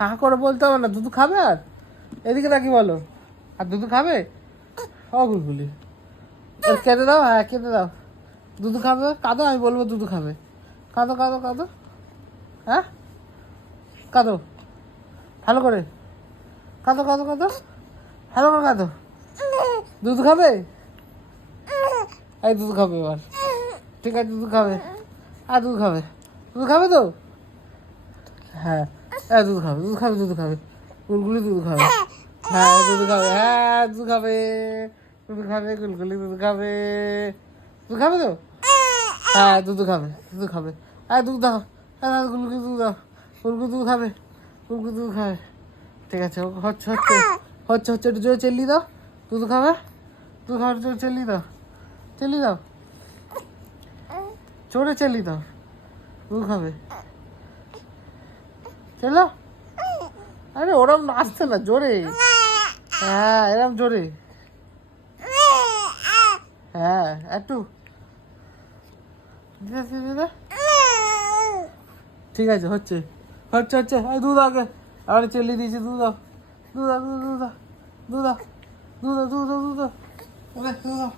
হাঁ করে বলতে হবে না, দুধ খাবে আর এদিকে নাকি বলো, আর দুধ খাবে ও গুলগুলি, কেঁদে দাও, হ্যাঁ কেঁদে দাও, দুধ খাবে, কাঁদো, আমি বলবো দুধ খাবে, কাঁদো কাঁদো কাঁদো, হ্যাঁ কাঁদো ভালো করে, কাঁদো কাঁদো কাঁদো, ভালো করে কাঁদো, দুধ খাবে, এই দুধ খাবে এবার, ঠিক আছে দুধ খাবে, আর দুধ খাবে, দুধ খাবে তো, হ্যাঁ হ্যাঁ দুধ খাবে, দুধ খাবে, দুধ খাবে, গুলগুলি দুধ খাবে, হ্যাঁ দুধ খাবে, হ্যাঁ দুধ খাবে, দুধ খাবে, গুলগুলি দুধ খাবে, দুধ খাবে তো, হ্যাঁ দুধ খাবে, দুধ খাবে, হ্যাঁ দুধ দাও, হ্যাঁ গুলগুলি দুধ দাও, গুলগুলি দুধ খাবে, গুলগুলি দুধ খাবে, ঠিক আছে হচ্ছে হচ্ছে হচ্ছে হচ্ছে, একটু জোরে চেল্লি দাও, দুধ খাবে, দুধ খাবার জোরে চেল্লি দাও, চেল্লি দাও, জোরে চেল্লি দাও, দুধ খাবে, চলো, আরে ওরম নাচছে না, জোরে, হ্যাঁ এরম জোরে, হ্যাঁ একটু, ঠিক আছে হচ্ছে হচ্ছে হচ্ছে, দুধ আগে, আরে চেল্লি দিয়েছি, দুধ দাও, দুধ দাও, দুধ দাও, দুধ দাও, দুধ দাও, দুধ দাও, দুধ দাও, দুধ দাও,